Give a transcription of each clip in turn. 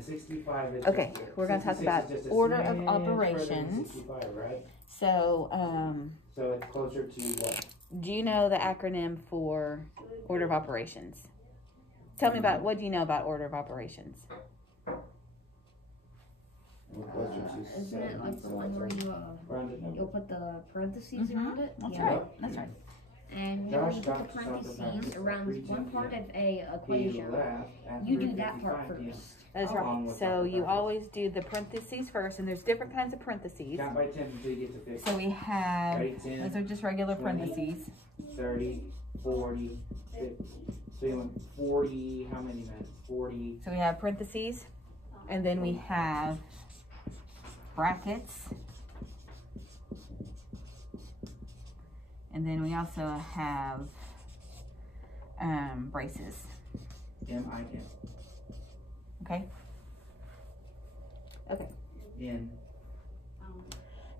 And 65 is Okay, just, we're going to talk 66 about is just a order smidge of further than operations. 65, right? So, So it's closer to what? do you know the acronym for order of operations? Tell me about, what do you know about order of operations? Isn't it like the one where you'll put the parentheses around it? That's right. That's right. And when you put the parentheses around one part of a equation, you do that part first. That's right. So you always do the parentheses first, and there's different kinds of parentheses. Count by 10 until you get to 50. So we have, those are just regular 20, parentheses. 30, 40, 50. So you went 40, how many minutes? 40. So we have parentheses, and then we have brackets. And then we also have braces. M-I-N. Okay? Okay. N.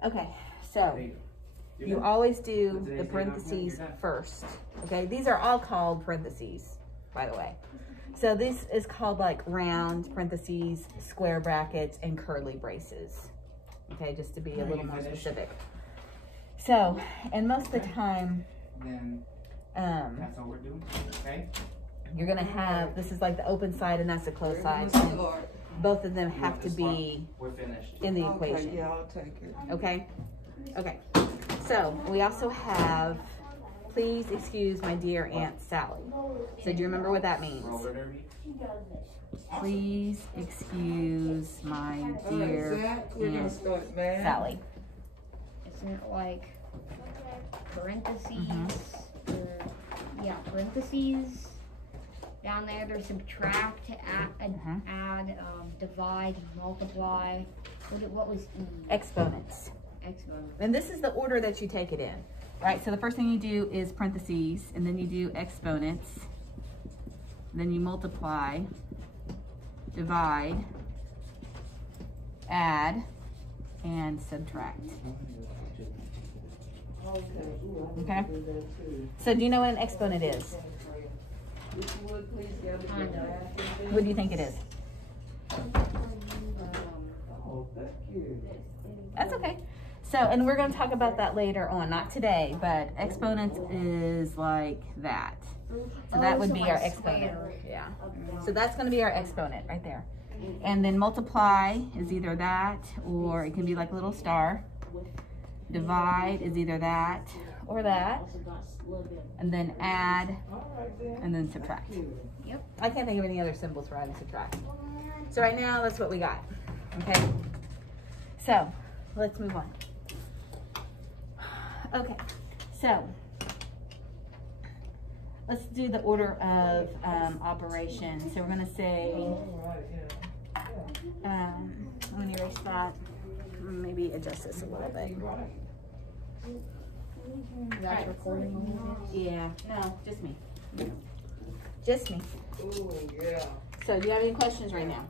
Okay, so you always do the parentheses first. Okay, these are all called parentheses, by the way. So this is called like round parentheses, square brackets, and curly braces. Okay, just to be a little more specific. So, and most of the time, then that's all we're doing, okay? you're gonna have, this is like the open side and that's the closed side. And both of them have to be We're finished. in the equation. Yeah, I'll take it. Okay? Okay. So, we also have, please excuse my dear Aunt Sally. So, do you remember what that means? Roller derby. Please excuse my dear Zach, we're gonna Aunt start math. Sally. Isn't it like parentheses? Or, yeah, parentheses. Down there, there's subtract, add, divide, multiply. What was E? Exponents. Exponent. And this is the order that you take it in. Right? So, the first thing you do is parentheses, and then you do exponents. Then you multiply, divide, add, and subtract. Okay? So do you know what an exponent is? Kind of. What do you think it is? That's okay. So, and we're going to talk about that later on. Not today, but exponents is like that. So that would be our exponent. Yeah. So that's going to be our exponent right there. And then multiply is either that, or it can be like a little star. Divide is either that or that. And then add, and then subtract. Yep. I can't think of any other symbols for add and subtract. So right now, that's what we got. Okay? So, let's move on. Okay. So, let's do the order of operation. So we're going to say, I'm going to erase that. Maybe adjust this a little bit. That's recording a little bit. Yeah, no, just me. Just me. Ooh, yeah. So, do you have any questions right now?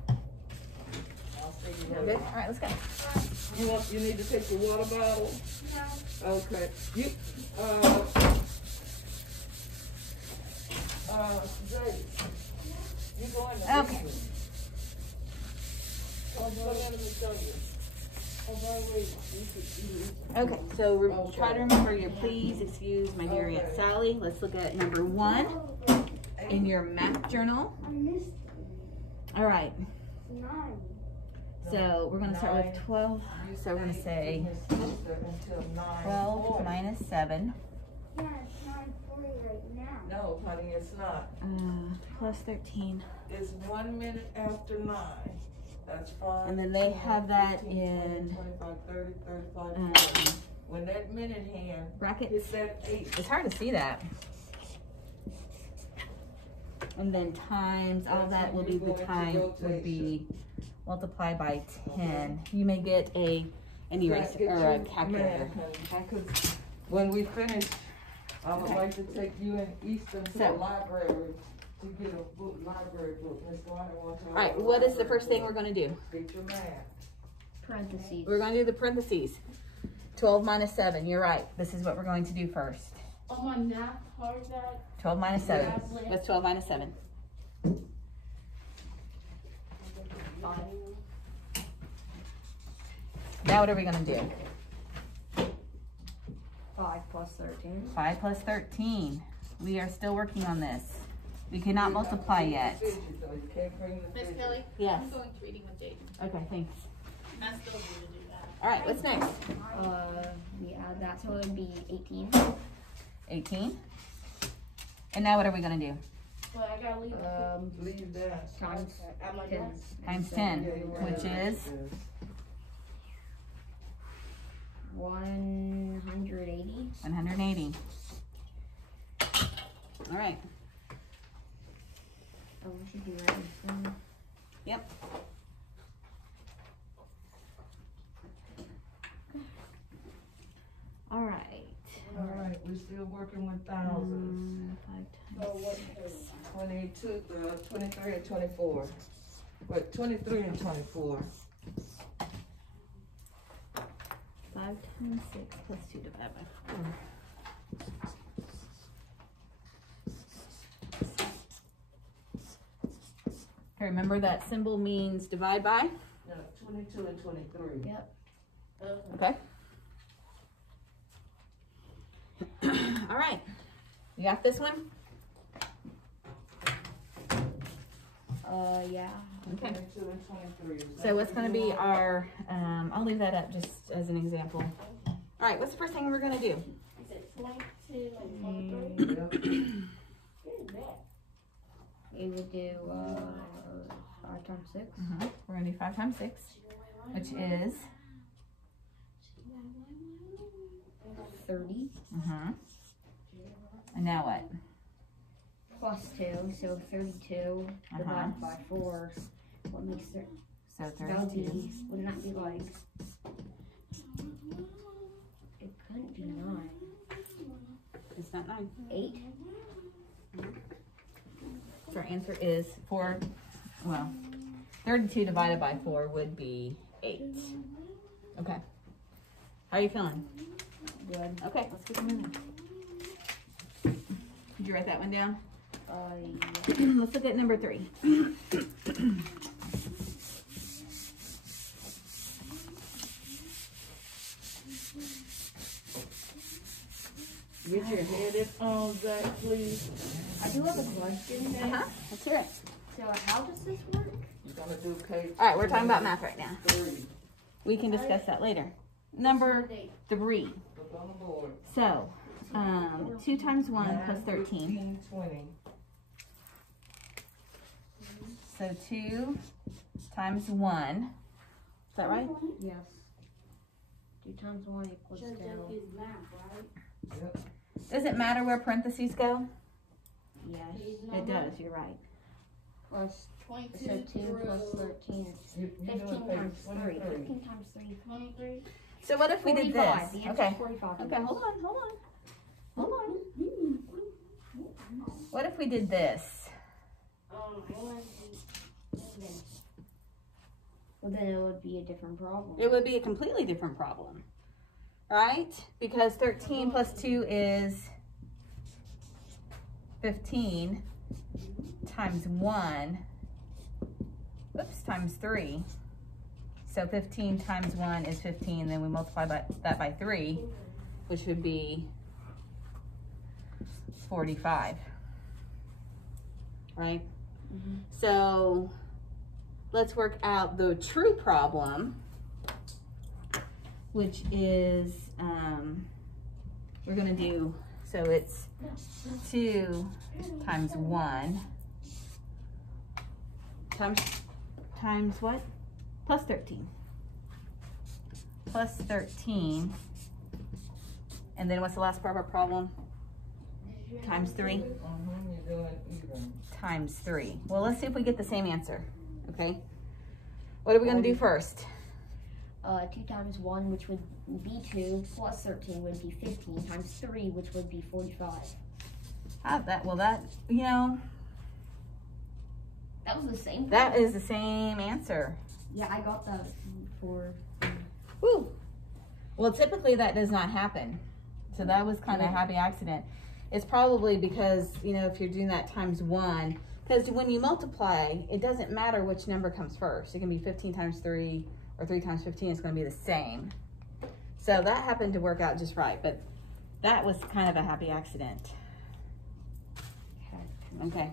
I'll figure Good? it All right, let's go. out. You need to take your water bottle? No. Okay. You, Jay, you go in the Okay. basement. Come on, let me show you. Okay, so try to remember your please excuse my dear Aunt Sally. Let's look at number 1 in your math journal. All right. So we're going to start with 12. So we're going to say 12 minus 7. Yeah, it's 9:40 right now. No, honey, it's not. Plus 13. It's 1 minute after 9. That's fine. And then they have that 15, in 25, 30, 35, 40. When that minute hand brackets. hits that 8. It's hard to see that. And then times, all that will be the time would be multiplied by 10. You may get an eraser or a calculator. Because when we finish, I would like to take you and Easton to the library to get a book, library book. Miss Garner wants to. All right, what is the first thing we're going to do? Get your math. Parentheses. We're going to do the parentheses. 12 minus 7, you're right. This is what we're going to do first. Oh, my math hard that. 12 minus 7. What's 12 minus 7? 5. Now what are we gonna do? 5 plus 13. 5 plus 13. We are still working on this. We cannot multiply yet. You can't bring the Miss fidget. Kelly? Yes. I'm going to reading with Jaden. Okay, thanks. I still need to do that. All right, what's next? We add that, so it would be 18. 18. And now what are we gonna do? But I gotta leave. Leave that. Times 10. Times 10, Yeah, you which have is? this. 180. 180. All right. Oh, we should be right in front. Yep. All right. All right, we're still working with thousands. 22, 23 and 24. But 23 and 24. 5 times 6 plus 2 divided by 4. Okay, remember that symbol means divide by? Yeah, 22 and 23. Yep. Okay. All right. You got this one? Yeah. Okay. 22 and 23. So what's going to be our, I'll leave that up just as an example. All right, what's the first thing we're going to do? Is it 22 and 23? Yep. Good bet. We would do 5 times 6. We're going to do 5 times 6, which is, 30 and now what? plus 2, so 32 divided by 4. What makes it? So That would 32. be, wouldn't that be like? It couldn't be 9. It's not 9. 8? So our answer is 4, well, 32 divided by 4 would be 8. Okay. How are you feeling? Good. Okay, let's keep moving. Did you write that one down? Yeah. Let's look at number 3. Get your head on Zach, please. I do have a question. Let's hear it. So how does this work? You're gonna do page. All right, we're talking about math right now. 3. We can discuss that later. Number 3. Look on the board. So, 2 times 1 plus 13. 15, 20. So 2 times 1. Is that right? Yes. 2 times 1 equals 2. Yep. Does it matter where parentheses go? Yes. It does, you're right. Plus, 22 so 2 through plus 13 is You're 15 doing page times 3. 23. 15 times 3. 23. So what if we did 45. this? The answer Okay. is 45. Okay, hold on. Hold on. What if we did this? Well, then it would be a different problem. It would be a completely different problem, right? Because 13 plus 2 is 15 times 1, whoops, times 3. So 15 times 1 is 15, then we multiply that by 3, which would be 45, right? So let's work out the true problem, which is, we're gonna do, so it's 2 times 1 times what? Plus 13. Plus 13. And then what's the last part of our problem? Times 3? You're doing even. Times 3. Well, let's see if we get the same answer, okay? What are we gonna do first? 2 times 1, which would be 2, plus 13 would be 15, times 3, which would be 45. That, you know, That was the same thing. that is the same answer. Yeah, I got that for... Woo! Well, typically that does not happen. So that was kind of a happy accident. It's probably because, you know, if you're doing that times 1, because when you multiply, it doesn't matter which number comes first. It can be 15 times 3 or 3 times 15 is going to be the same. So that happened to work out just right, but that was kind of a happy accident. Okay,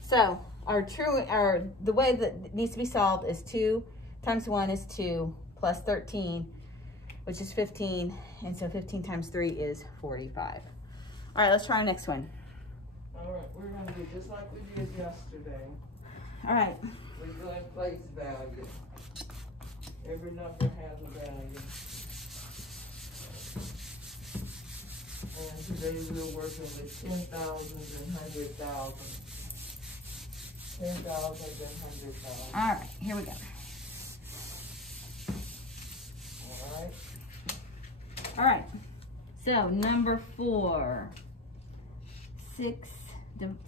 so the way that it needs to be solved is 2 times 1 is 2 plus 13, which is 15, and so 15 times 3 is 45. All right, let's try our next one. All right, we're gonna do just like we did yesterday. All right. We're doing place value. Every number has a value. And today we're working with 10,000 and 100,000. 10,000 and 100,000. All right, here we go. All right. All right, so number 4,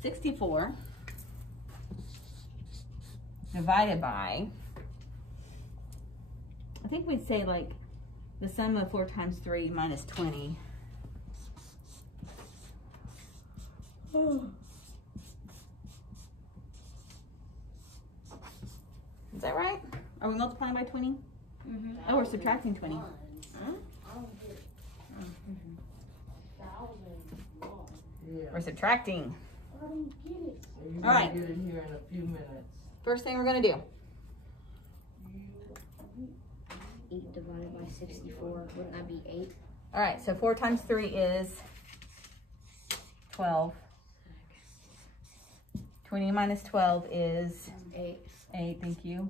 64 divided by, I think we'd say like the sum of 4 times 3 minus 20. Is that right? Are we multiplying by 20? Mm-hmm. Oh, we're subtracting 20. I don't get $1,001. Yeah. We're subtracting. I don't get it. So you're All gonna right. get it here in a few minutes. First thing we're gonna do. 8 divided by 64, wouldn't that be 8? All right, so 4 times 3 is 12. 20 minus 12 is 8. 8, thank you.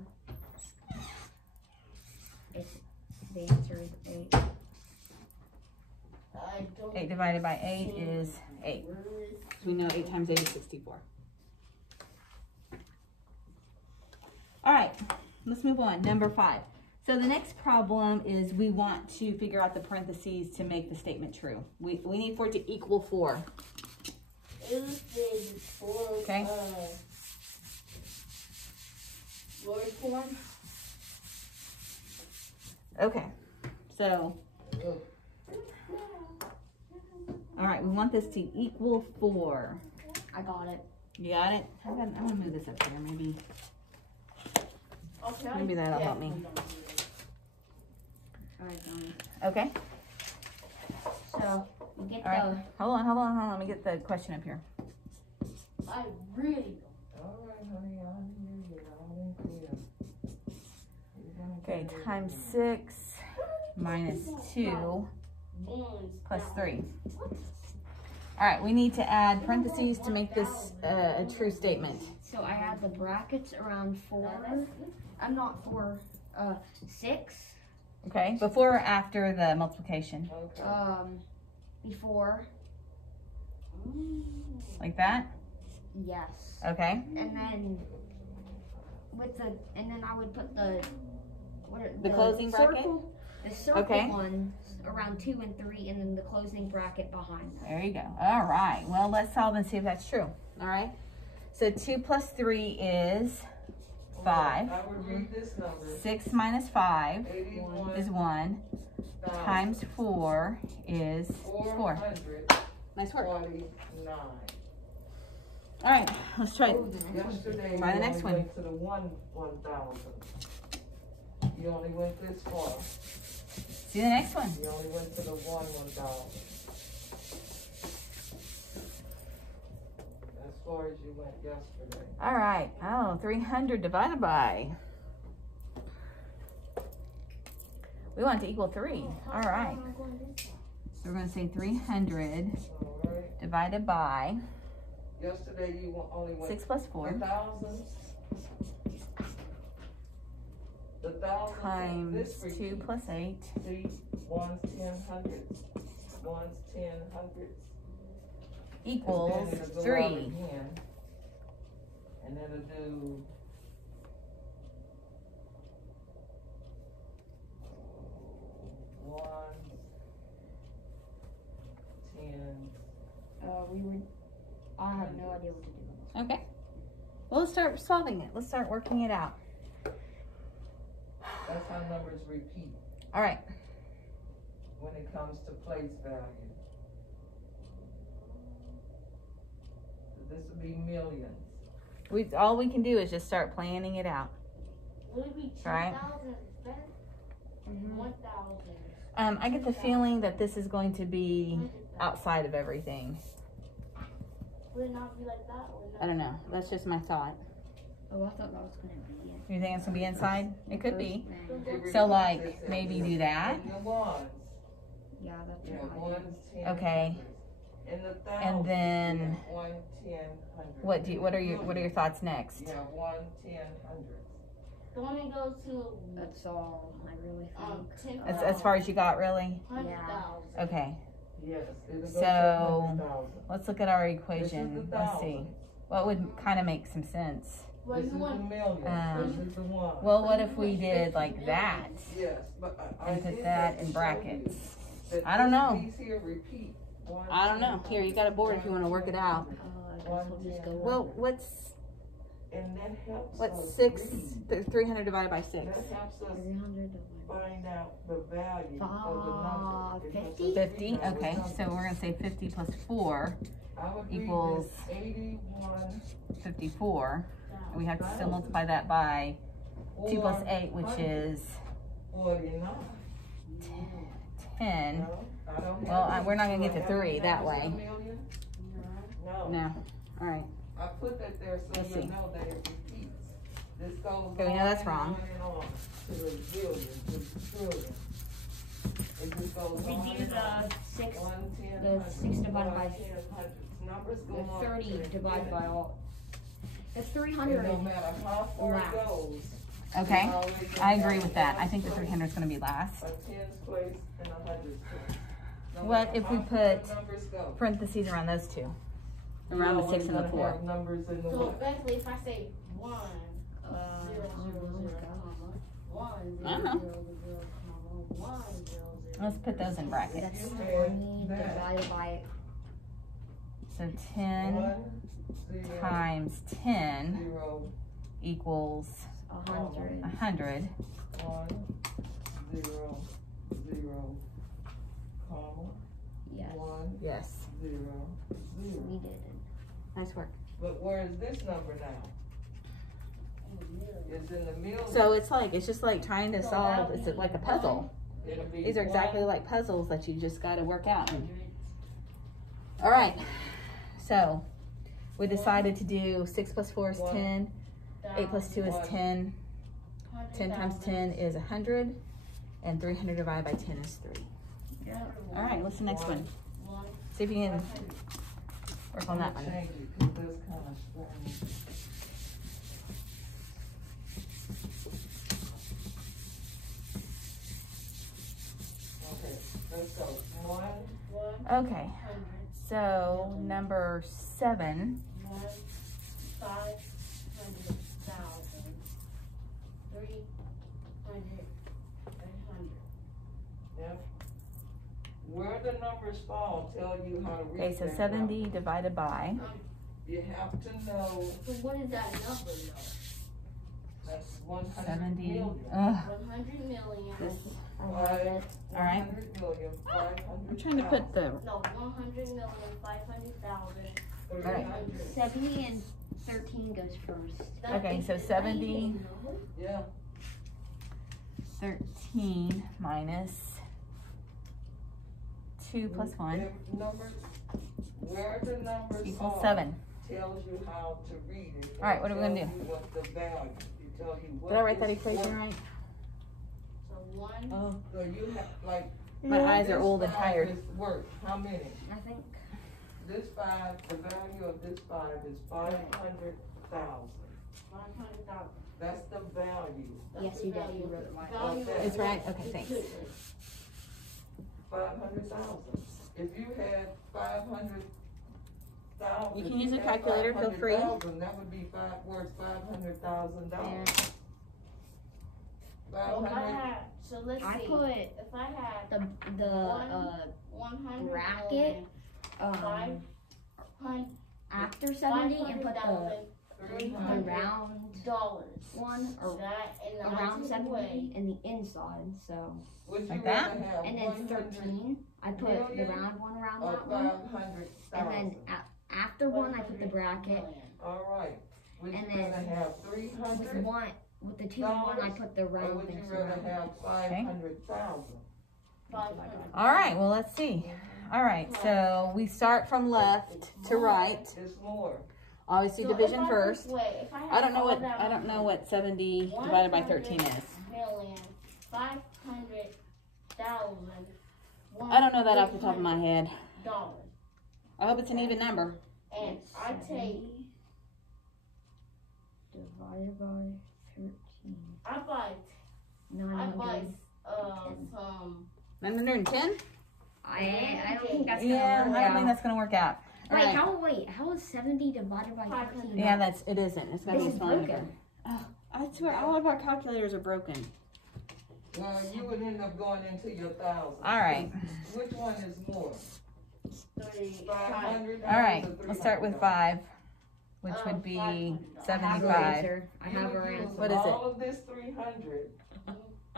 The answer is 8. I don't 8 divided by 8 is 8. where is So we know 8 times 8 is 64. All right, let's move on. Number 5. So the next problem is we want to figure out the parentheses to make the statement true. We need for it to equal 4. Illustrated for Okay. Lord form. Okay, so, all right, we want this to equal 4. I got it. You got it? I'm gonna move this up here, maybe. Okay. Maybe that'll help me. Alright, Johnny. Okay, So, we get all right. Hold on, let me get the question up here. I really All right, honey, I'm here. You're all in clear. You're gonna Okay, get it times here. 6 minus 2 ones plus down. 3. All right, we need to add parentheses to make this a true statement. So I had the brackets around 4. I'm not 4, 6. Okay, before or after the multiplication? Okay. Before, Like that? yes. Okay, And then I would put the The closing bracket? circle, the circle Okay. one around 2 and 3, and then the closing bracket behind that. there you go. All right, well, let's solve and see if that's true. All right, so 2 plus 3 is 5. I would read this number. 6 minus 5 81 is 1. Times 4 is 4. 449. Nice work. All right, let's try. Yesterday, Try the you next only one. went to the 1,000. You only went this far. See the next one. You only went to the 1,000. As far as you went yesterday. All right. Oh, 300 divided by. We want it to equal 3. All right. So we're going to say 300 All right. divided by Yesterday, you only went 6 plus 4 1,000. The thousands in this times 2 repeat. plus 8 See, one's 10 hundredths, one's 10 hundredths. equals And then it'll go out 3. again. And it'll do ones, 10. I have no idea what to do. Okay. Well, let's start solving it. Let's start working it out. That's how numbers repeat All right. when it comes to place value. This would be millions. All we can do is just start planning it out. Would it be Right. 10,000 better? Mhm. 1,000. I get the feeling that this is going to be outside of everything. Would it not be like that or I don't know. That's just my thought. Oh, I thought that was gonna be You think it's gonna be inside? It could be. it. So like maybe do that. And the ones, Yeah, that's yeah, what I ones, did. 10, Okay. and the thousand. And then yeah, 1, 10, 100. what are your thoughts next? Yeah, 1, 10, 100. The one that goes to That's all I really think. 10,000. As far as you got, really? 100,000. Okay. Yes. It'll go to So 100,000. let's look at our This is equation. the Let's see. thousand. What would kind of make some sense? Well, This is you the want million. This is the one. Well, what if we did like that Yes, but I and put did that to in show brackets? you that I don't know. These here repeat. 1, I don't 10, know. Here, you got a board if you want to work it out. I guess we'll just go Well, with And that helps what's us 6? read. 300 divided by 6. That helps us 300. find out the value of the number. It helps us 50. read our Okay, number. so we're gonna say 50 plus 4 I would equals read this 81 54. And we have to still multiply that by 2 plus 8, which is 49. 10. No, I don't have Well, this. we're not gonna get Do I to have 3 the that numbers way. in a million? No. No. All right. I put that there so Let's you see. know that it repeats. This goes Okay, we know that's on wrong. and on to the billion, to the trillion. It just goes We on do and on. the 6, 1, 10, the 6 divided by 10, hundreds. Numbers go the on 30 to divided by infinity. all. The And 300. no matter how far Last. it goes. Okay. it's always I in agree that with that. I ones think the place, 300 is gonna be last. a tens place, and a hundreds place. No What matter if we how far put the numbers go. parentheses around those two? You Around the always 6 and the gonna 4. have numbers in the So way. basically, if I say 1, Oh 0, 0, 0, comma, 1, 0, I 0, know. 0, comma, 1, 0, 0. Let's put those in brackets. That's You 20 had that. divided by So 10 1, 0, times 10 0, equals 100. 100. 1, 0, 0, comma, Yes, 1, Yes. 0, 0. we did it. Nice work. But where is this number now? It's in the million. So it's just like trying to solve, it's like a puzzle. It'll be These are exactly 1, like puzzles that you just gotta work out. All right, so we decided to do 6 plus 4 is 10, 8 plus 2 is 10, 10 times 10 is 100, and 300 divided by 10 is 3. All right, what's the next one? See if you can work on that one. Change it, 'cause that's kinda strange. Okay, let's go. 1, Okay, so number 7, 500,000, 300, 100. yep. Where the numbers fall tell you how to read okay, so that 70 number. divided by, You have to know So what is that number though? that's 100 70, million. 100 million. this, I have it. All right. 100 million, 500. I'm trying to put the, No, 100 million, 500,000. all right, 70 and 13 goes first. Okay, so 70. Yeah, 13 minus 2 plus 1 the numbers, where the numbers equals are 7. tells you how to read it. All right, what are we gonna It do? tells you what the value, it tells you what Did I write that is equation what. right? So 1, So you have, like. My eyes are this old and 5 tired. is worth how many? I think This 5, the value of this 5 is 500,000. 500,000. That's the value. yes, you did. You wrote it right. Value of It's right? Okay, thanks. 500,000. If you had 500,000. You can if use a had calculator, feel free. 500,000, that would be worth $500,000. So if I 500, had, so let's I see. put If I had the 100 bracket, million, um 500, after 70 and put the 300 round dollars. one or That in the around opposite 70 way. in the inside. So would you Like rather that? have and then 100 13, I put the million round one around or that one, 500,000? and then after one I put the bracket. Million. All right. Would And you rather then have with 300 one With the 2 and 1, I put the Or round would you things rather around. have 500,000? 500. All right, well, let's see. All right, so we start from left to right. It's more. Always do So division if I first. just- wait, if I I don't know had what all that I don't know what 70 divided by 13 is. 1,500,000. I don't know that off the top of my head. Dollars. I hope it's an even number. And I take, Divided by 13. I buy 900. some. 910? I don't think that's Yeah, gonna I work don't think out. that's gonna work out. All Wait, right. how is 70 divided by 13? Yeah, it isn't. It's gotta This be a is small number. broken. Oh, I swear, all of our calculators are broken. Well, you would end up going into your thousands. All right. Which one is more? 500? All right. Let's start with 5, which would be 75. I have her answer. What is it? All of this 300,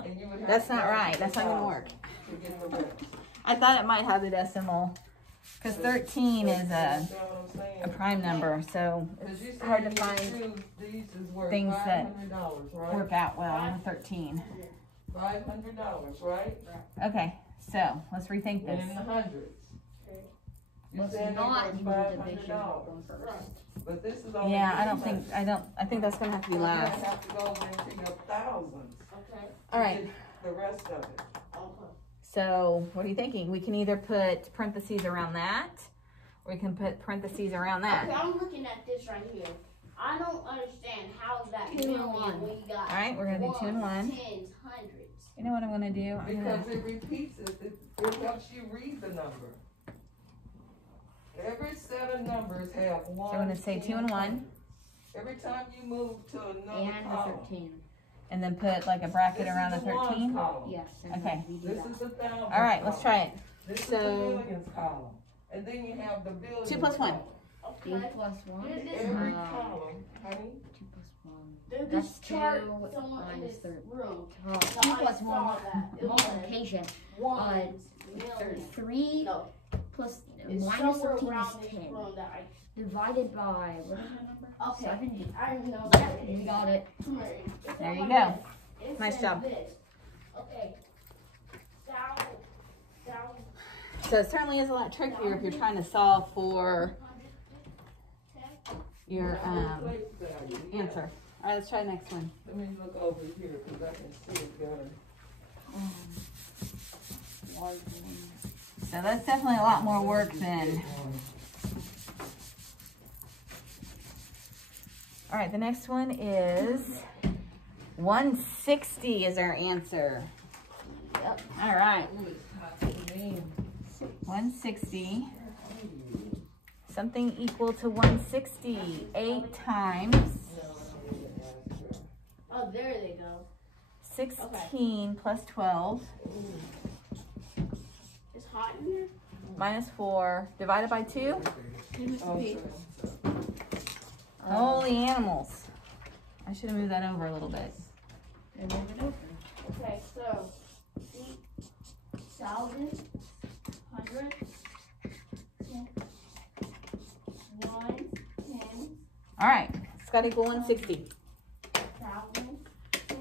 and you would have. That's not right. That's not gonna work. To get the rest. I thought it might have the decimal, because 13 is Understand what I'm saying? a prime number, so 'Cause you it's said hard to you find choose these is worth things that $500, right? work out well with 13. $500, right? Okay, so let's rethink And this. in the hundreds. You Let's said not it do was the division $500, one first. but this is only. Yeah, I $300. think that's gonna have to be So you're last. gonna have to go into your thousands. Okay. All right, to get the rest of it. Okay. so what are you thinking? We can either put parentheses around that, or we can put parentheses around Okay, that. I'm looking at this right here. I don't understand how is that 2 and million 1. when you got All right, we're gonna do 2 and 1. tens, hundreds. You know what I'm gonna do? I'm Because gonna, it repeats it, it helps you read the number. Every set of numbers have one. so we're gonna say 2 and 1, Every time you move to another And the column. 13. and then put like a bracket This around the is the ones 13. column. Yes. Okay. We do This that. is the thousands. All right, let's try it. This is So- the millions column. And then you have the billions. 2 plus 1. column. 2 Okay. plus 1. This Every Uh, column, honey, 2 plus 1. There's That's this chart 2 somewhere in minus this 13. room. 2 plus 1 saw that. It was multiplication. ones, millions. 3 No, plus it's minus somewhere 13 around is this 10. room that Divided by, what is that number? Okay. 70. I know Yeah, that. you got it. It's There on you my go. list. It Nice says job. this. Okay. Thousand, So it certainly is a lot trickier if you're trying to solve for your place value. Yeah. answer. All right, let's try the next one. Let me look over here because I can see it better. So that's definitely a lot more work than. All right, the next one is 160 is our answer. Yep. All right, Ooh, it's hot to me. 160. Something equal to 160. 8 times oh, there they go. 16 plus 12 It's hot in here. minus 4 divided by 2. Oh, sure. Holy animals. I should have moved that over a little bit. And move it over. Okay, so thousand, hundred, one, 10, All right, it's got to equal 160. thousand,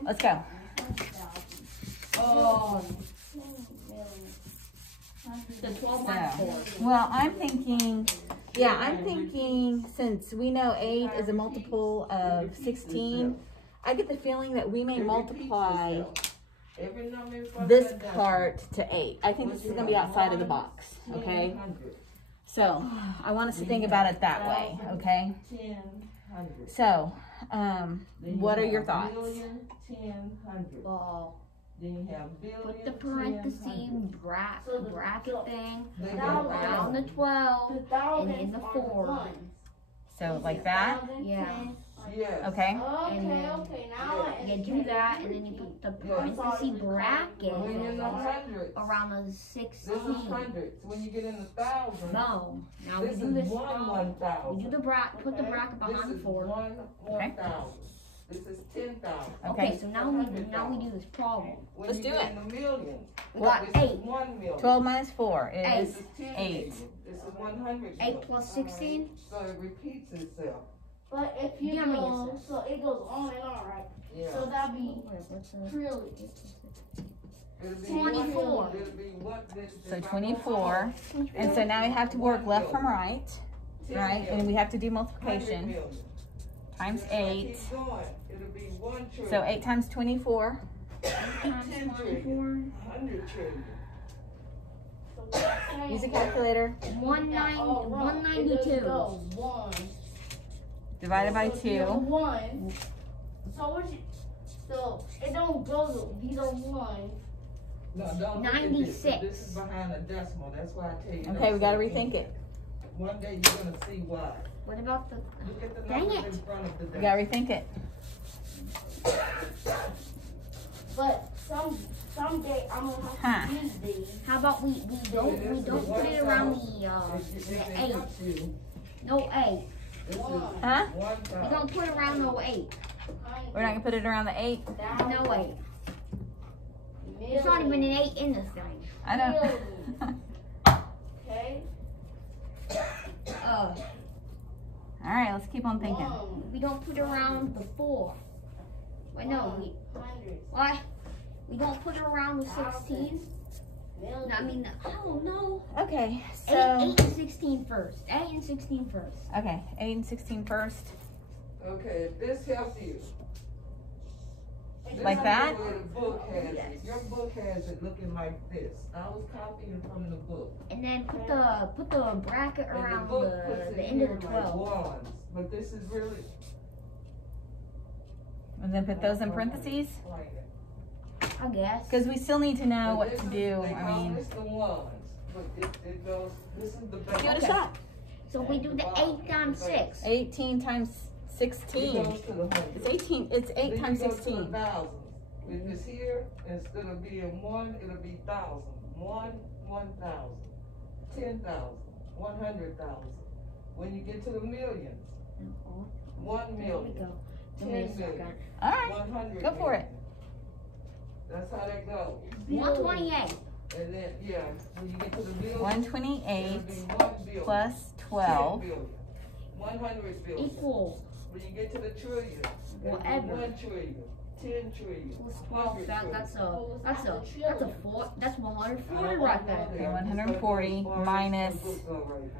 Let's go. 100,000, Oh, 10 million, the 100. 12 minus 4. Well, I'm thinking since we know 8 is a multiple of 16, I get the feeling that we may multiply Every number is from this that down. part to 8. I think this is going to be outside of the box, okay? 100, So, I want us to think about it that way, okay? 10, 100. So, Then you what are your have thoughts? Million, 10, 100. Well, Then you have billion, put the 10, parentheses 100. bracket thing They go around the 12. The thousand And in the are 4. ones. so like that, Yeah. Yes. okay? Okay, And then- okay, now I You do that, and then you put the Yeah. parentheses bracket When you're in the hundreds, around the this is 16. hundreds. When you get in the thousands, No. Now we this do is this. one We do 1,000. the put the bracket This behind is the 4. one Okay. 1,000. This is 10,000. Okay. Okay, so now we do this problem. When Let's you do get it. in the millions, We got this 8. is 1 million. 12 minus 4 This is is 10 8. million. This is 100 8 million. plus 16. So it repeats itself. But if you Give me a go, sec. so it goes on and on, right? Yeah. So that'd be What's the trillion. It'll be 24. one- it'll be what this- So if I go 24. on, And so now we have to work left from right, 10 right? And million, we have to do 100 multiplication million. times If I 8. keep going, it'll be 1 trillion. So 8 times 24. 10 trillion, 100 trillion. So what I'm saying Use a is calculator. that all wrong. It 192. doesn't go 1. Divided by So if you have 2. 1. So what you, so it don't go to, these are 1. No, don't look at this. 96. This is behind a decimal. That's why I tell you. Okay, don't we gotta say rethink it. One day you're gonna see why. What about the? Look at the Dang numbers it. in front of the We decimal. gotta rethink it. But someday I'm gonna Huh. have to use these. How about we don't put it around If the it 8. helps you, No 8. this is Huh? 1,000. We don't put around no 8. We're not gonna put it around the 8. No 8. There's not even an 8 in this thing. I don't. Okay? Alright, let's keep on thinking. We don't put around the 4. Wait, no. Why? We don't put it around the 16. No, I mean, oh no. Okay, 8 so. and 16 first. 8 and 16 first. Okay, 8 and 16 first. Okay, if this helps you. This Like is that? the way the book has it. Your book has it looking like this. I was copying from the book. And then put the bracket And around the book puts the it end of here the like 12. ones. But this is really. And then put those in parentheses. Explain it. I guess. Because we still need to know But what this to is- do. They I call mean, this the ones. But it goes, this is the base. give it a Okay. shot. So we do the 8 times 6. 18 times It 16. goes to the hundred. It's 18. It's 8 Then times you go to the 16. thousands. If it's here, instead of being 1, it'll be 1,000. 1, 1,000. 10,000. 100,000. When you get to the millions, 1 There we million. go. Give me a 10 million. second. All right. 100 Go for it. million. That's how that goes. 128. And then, yeah, when you get to the billions, 128 it'll be 1 billion. plus 10 12. billion. 100 billion. Equals. When you get to the trillion, it'll be Whatever. 1 trillion. 10 trillion. Plus 100 12. That's Trillion. a 4. That's 140 I right don't know there. that. 140 As far as minus- the book go right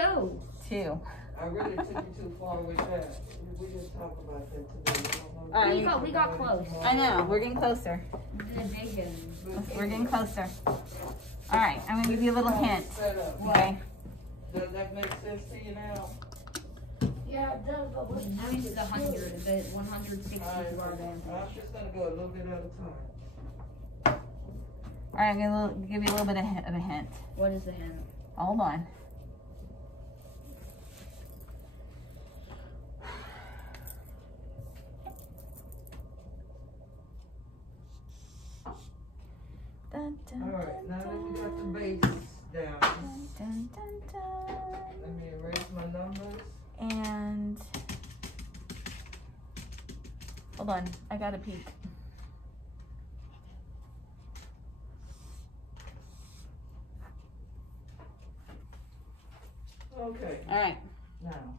now. 2. 2. I really took you too far with that. We just talked about that today. All right. We got close. I know. We're getting closer. Division. We're getting closer. All right. I'm going to give you a little hint. Okay. Does that make sense to you now? Yeah, it does, but what's Use the 100. The 160 Alright, to our advantage. I'm just gonna go a little bit at a time. All right. I'm going to give you a little bit of a hint. What is the hint? Hold on. Dun, dun, Alright, now that we got the base down, dun, dun, dun. let me erase my numbers. And hold on, I got a peek. Okay, All right. now.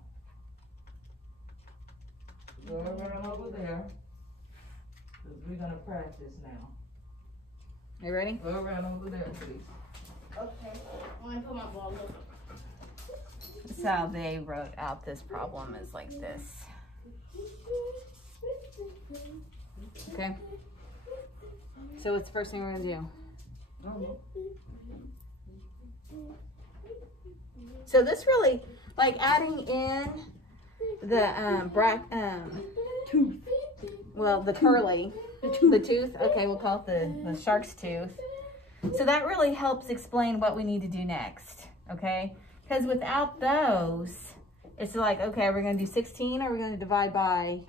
Go around over there. Cause we're gonna practice now. You ready? Go around over there, please. okay? I'm gonna put my ball up. This is how they wrote out this problem is like this. Okay. So what's the first thing we're gonna do? So this really, like adding in the tooth. Well, the curly, the tooth. Okay, we'll call it the shark's tooth. So that really helps explain what we need to do next. Okay, because without those, it's like, okay, we're gonna do 16, or we're gonna divide by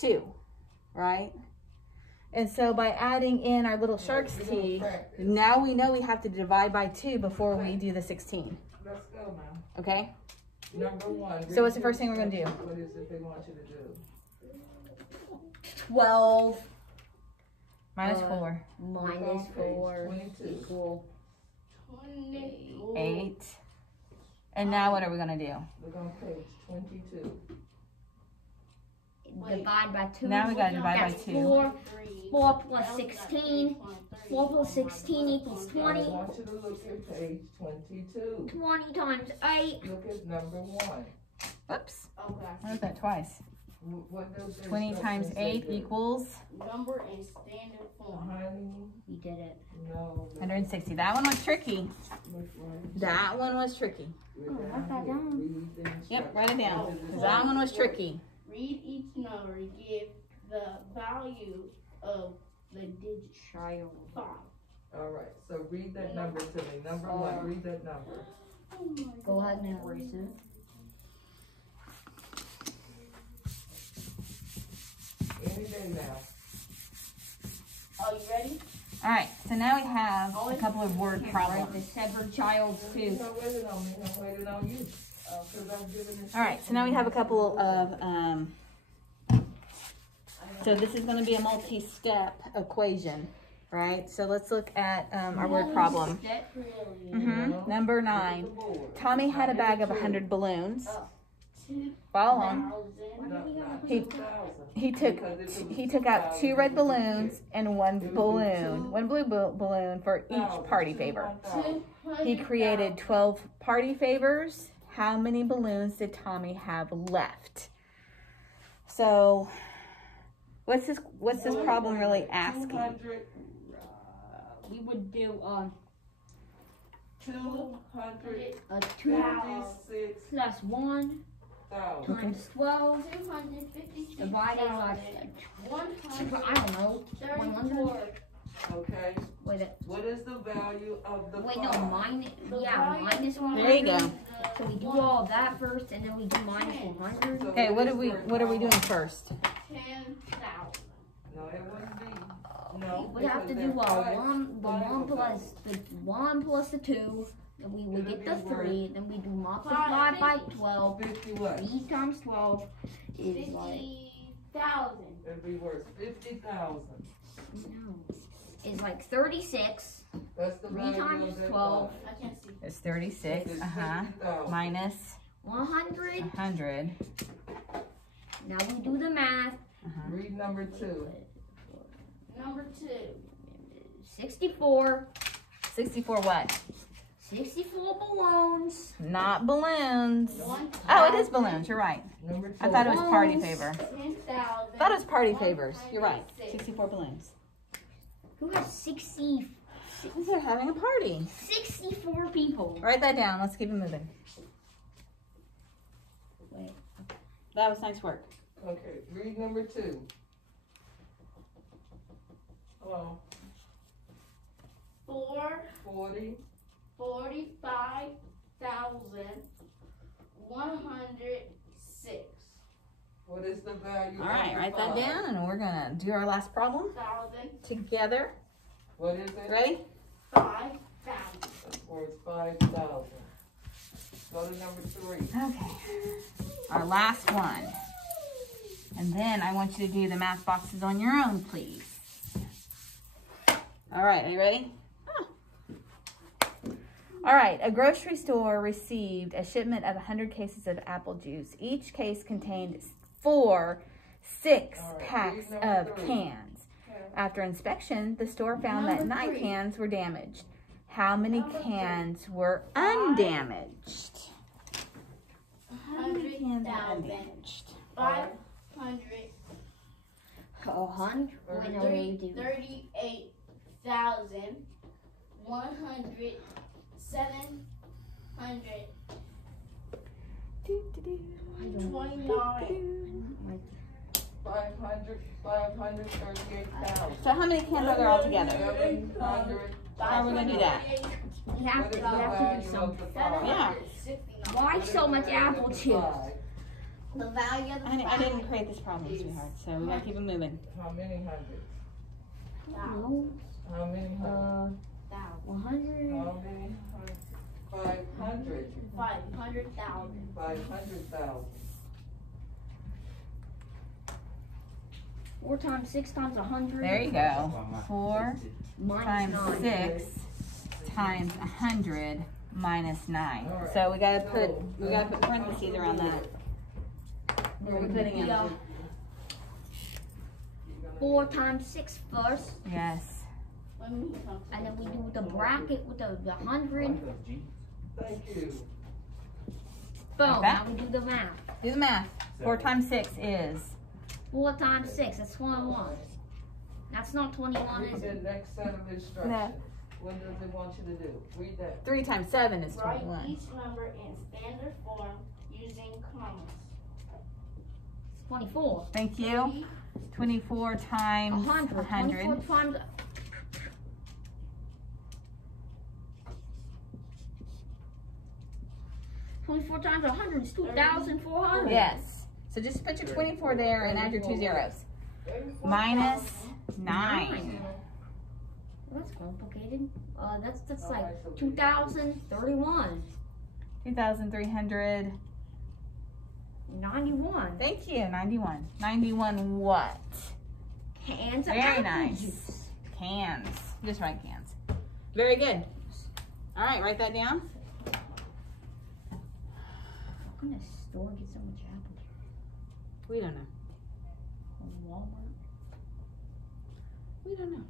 2, right? And so by adding in our little shark's teeth, now we know we have to divide by 2 before we do the 16. Let's go now. Okay? Number 1. So what's the first thing we're gonna do? What is it they want you to do? 12 Minus 4. minus 4 22. equal 22. 8. And now what are we gonna do? Look on page 22. divide by 2. Now we gotta divide by That's 2. 4. 4 plus 16. 4 plus 16 equals 20. I want you to look at page 22. 20 times 8. Look at number 1. Whoops. Okay. I wrote that twice. What does the 20 times instructions 8 say? equals Number in standard form. Honey, We did it. no. 160. That one was tricky. Which one? That one was tricky. We're Oh, write that down. Read the Yep, write it down. instructions. 'Cause that one was tricky. Read each number. Give the value of the digit. Child. 5. All right, so read that number to me. Number 1, read that number. Oh my Go God. ahead and erase it. Any day now. Are you ready? All right, so now we have a couple of word Right, the problems. severed child's tooth. Don't wait it on me, I'm waiting on you. 'Cause I'm giving All right, so now we have a couple of, so this is gonna be a multi-step equation, right? So let's look at our word problem. Step really. Number 9. Tommy had a bag of 100 balloons. Follow along. 2,000. He took out 2 red balloons and 1 balloon, 1 blue balloon for each party favor. He created 12 party favors. How many balloons did Tommy have left? So, what's this problem really asking? 200, We would do 256,000. 2 plus 1 times 12 256. divided by, I don't know, 100. Okay, Wait, what is the value of the wait, five? no, minus 100. There you go. So we do all that first, and then we do minus 100. So Okay, what is are we doing first? 10,000. No, it wouldn't be. No. We have to because do they're five- the five 1 of plus those. the 1 plus the 2. Then we would get the It'll be 3. Then we do multiply by 12. 50 what? 3 times 12 is like 50,000. It'd be worse. 50,000. no, is like 36. That's the 3 value times of that 12. I can't see. It's 36, It's 50,000. minus 100. 100. Now we do the math. Read number 2. Number 2. 64. 64 what? 64 balloons. Not balloons. 1,000. Oh, it is balloons, you're right. Number 4. I thought it was party favor. 10,000. I thought it was party favors. You're right. 64 balloons. Who has 60? They're having a party. 64 people. Write that down. Let's keep it moving. Wait. That was nice work. Okay, read number 2. Hello. 40. 45,106. What is the value? All right, of the write that five? down, and we're gonna do our last problem 1,000. together. What is it? Ready? 5,000. Or it's 5,000. Go to number 3. Okay. Our last one. And then I want you to do the math boxes on your own, please. All right, are you ready? All right, a grocery store received a shipment of 100 cases of apple juice. Each case contained 6 All right, packs read number of 3. cans. After inspection, the store found that Number 9 3. cans were damaged. How many Number 3. cans were undamaged? How many cans were 100,000. undamaged? 500. 100. Wait, no, we do. 38,107. 29. 538,000. So how many cans are there all together? 700. How are we gonna do that? We have What to, is we the have to value do of something. the five? Yeah. 769. Why so much apple juice? Five. The value of the I didn't create this problem, sweetheart, so we gotta keep it moving. How many hundreds? No, How many hundreds? 100. How many hundreds? 500. 500,000. 500,000. 4 times 6 times 100. There you go. 4 Minus times 9. 6 times 100 minus 9. All right. So we gotta put parentheses around that. Where are we putting them? Yeah. 4 times 6 first. Yes. And then we do the bracket with the 100. Thank you. Boom, Like that? now we do the math. Do the math. 4 times 6 is 4 times 6, that's 21. That's not 21, is Read it? the next set of instructions. What does it want you to do? Read that. 3 times 7 is Write 21. each number in standard form using commas. 24. Thank you. 24 times 100. 100. 24 times. $24 times 100 is 2,400. Yes. So just put your 24 there and add your 2 zeros. Minus 9. Well, that's complicated. That's like 2,031. 2,300. 91. Thank you. 91. 91 what? Cans of Very apple nice. juice. Cans. Just write cans. Very good. All right, write that down. What kind of store gets so much apple juice? We don't know. Walmart. We don't know.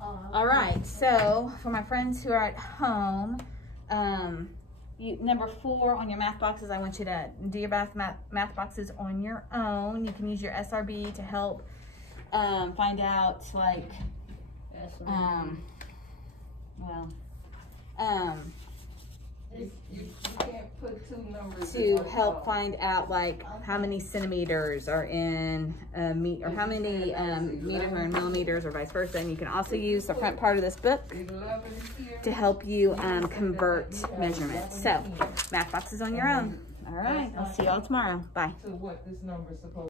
All right, so for my friends who are at home, number 4 on your math boxes, I want you to do your math boxes on your own. You can use your SRB to help find out, like, You can't put 2 numbers in to one help column. find out, like, how many centimeters are in or how many meters are in millimeters, or vice versa. And you can also use the front part of this book 11 here. to help you convert measurements. So, math boxes on your own. All right, I'll see y'all tomorrow. Bye. To what this number is supposed